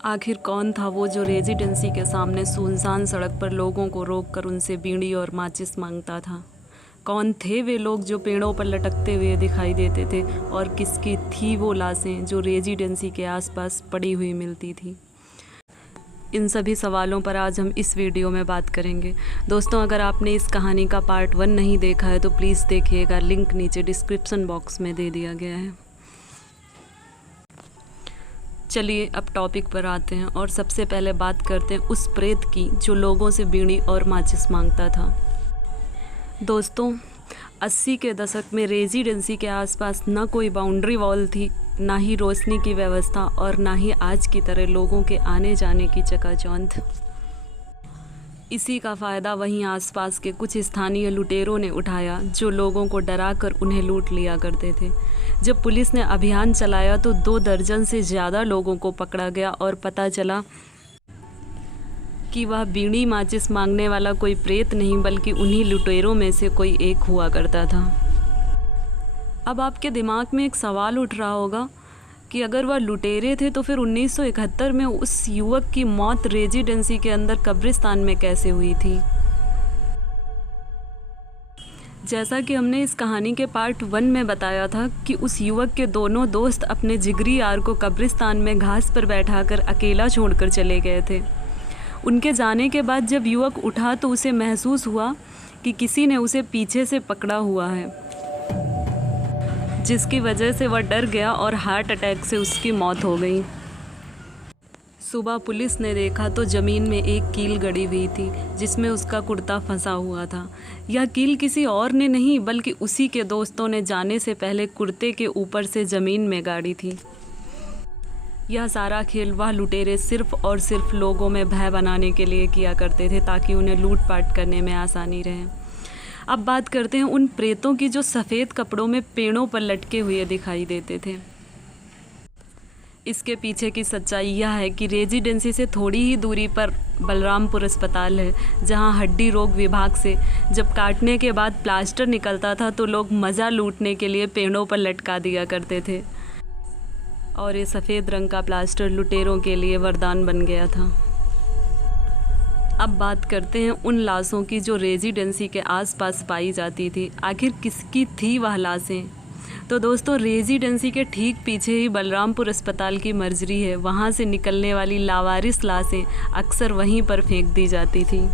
आखिर कौन था वो जो रेजिडेंसी के सामने सुनसान सड़क पर लोगों को रोककर उनसे बीड़ी और माचिस मांगता था? कौन थे वे लोग जो पेड़ों पर लटकते हुए दिखाई देते थे, और किसकी थी वो लाशें जो रेजिडेंसी के आसपास पड़ी हुई मिलती थी? इन सभी सवालों पर आज हम इस वीडियो में बात करेंगे। दोस्तों, अगर आपने इस कहानी का पार्ट 1 नहीं देखा है तो प्लीज़ देखिएगा, लिंक नीचे डिस्क्रिप्शन बॉक्स में दे दिया गया है। चलिए अब टॉपिक पर आते हैं और सबसे पहले बात करते हैं उस प्रेत की जो लोगों से बीड़ी और माचिस मांगता था। दोस्तों, 80 के दशक में रेजिडेंसी के आसपास न कोई बाउंड्री वॉल थी, ना ही रोशनी की व्यवस्था, और ना ही आज की तरह लोगों के आने जाने की चकाचौंध। इसी का फ़ायदा वहीं आसपास के कुछ स्थानीय लुटेरों ने उठाया जो लोगों को डराकर उन्हें लूट लिया करते थे। जब पुलिस ने अभियान चलाया तो 2 दर्जन से ज़्यादा लोगों को पकड़ा गया और पता चला कि वह बीड़ी माचिस मांगने वाला कोई प्रेत नहीं बल्कि उन्हीं लुटेरों में से कोई एक हुआ करता था। अब आपके दिमाग में एक सवाल उठ रहा होगा कि अगर वह लुटेरे थे तो फिर 1971 में उस युवक की मौत रेजिडेंसी के अंदर कब्रिस्तान में कैसे हुई थी? जैसा कि हमने इस कहानी के पार्ट 1 में बताया था कि उस युवक के दोनों दोस्त अपने जिगरी यार को कब्रिस्तान में घास पर बैठाकर अकेला छोड़कर चले गए थे। उनके जाने के बाद जब युवक उठा तो उसे महसूस हुआ कि किसी ने उसे पीछे से पकड़ा हुआ है, जिसकी वजह से वह डर गया और हार्ट अटैक से उसकी मौत हो गई। सुबह पुलिस ने देखा तो ज़मीन में एक कील गड़ी हुई थी जिसमें उसका कुर्ता फंसा हुआ था। यह कील किसी और ने नहीं बल्कि उसी के दोस्तों ने जाने से पहले कुर्ते के ऊपर से ज़मीन में गाड़ी थी। यह सारा खेल वह लुटेरे सिर्फ़ और सिर्फ लोगों में भय बनाने के लिए किया करते थे ताकि उन्हें लूटपाट करने में आसानी रहे। अब बात करते हैं उन प्रेतों की जो सफ़ेद कपड़ों में पेड़ों पर लटके हुए दिखाई देते थे। इसके पीछे की सच्चाई यह है कि रेजिडेंसी से थोड़ी ही दूरी पर बलरामपुर अस्पताल है, जहां हड्डी रोग विभाग से जब काटने के बाद प्लास्टर निकलता था तो लोग मज़ा लूटने के लिए पेड़ों पर लटका दिया करते थे, और ये सफ़ेद रंग का प्लास्टर लुटेरों के लिए वरदान बन गया था। अब बात करते हैं उन लाशों की जो रेजिडेंसी के आसपास पाई जाती थी। आखिर किसकी थी वह लाशें? तो दोस्तों, रेजिडेंसी के ठीक पीछे ही बलरामपुर अस्पताल की मर्जरी है। वहाँ से निकलने वाली लावारिस लाशें अक्सर वहीं पर फेंक दी जाती थी।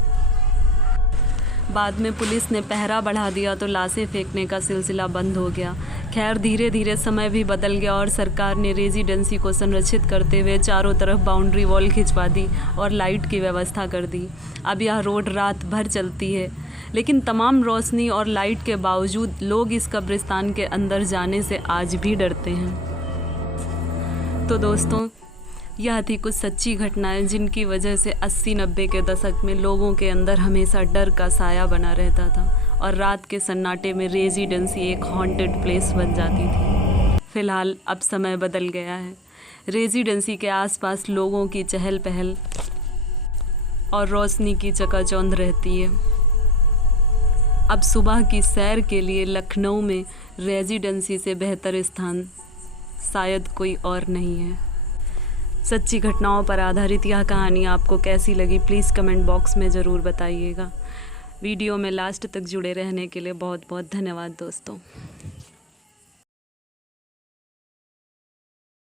बाद में पुलिस ने पहरा बढ़ा दिया तो लाशें फेंकने का सिलसिला बंद हो गया। खैर, धीरे धीरे समय भी बदल गया और सरकार ने रेजिडेंसी को संरक्षित करते हुए चारों तरफ बाउंड्री वॉल खिंचवा दी और लाइट की व्यवस्था कर दी। अब यह रोड रात भर चलती है, लेकिन तमाम रोशनी और लाइट के बावजूद लोग इस कब्रिस्तान के अंदर जाने से आज भी डरते हैं। तो दोस्तों, यह थी कुछ सच्ची घटनाएं जिनकी वजह से 80-90 के दशक में लोगों के अंदर हमेशा डर का साया बना रहता था और रात के सन्नाटे में रेजिडेंसी एक हॉन्टेड प्लेस बन जाती थी। फ़िलहाल अब समय बदल गया है। रेजिडेंसी के आसपास लोगों की चहल पहल और रोशनी की चकाचौंध रहती है। अब सुबह की सैर के लिए लखनऊ में रेजिडेंसी से बेहतर स्थान शायद कोई और नहीं है। सच्ची घटनाओं पर आधारित यह कहानी आपको कैसी लगी प्लीज़ कमेंट बॉक्स में ज़रूर बताइएगा। वीडियो में लास्ट तक जुड़े रहने के लिए बहुत बहुत धन्यवाद दोस्तों।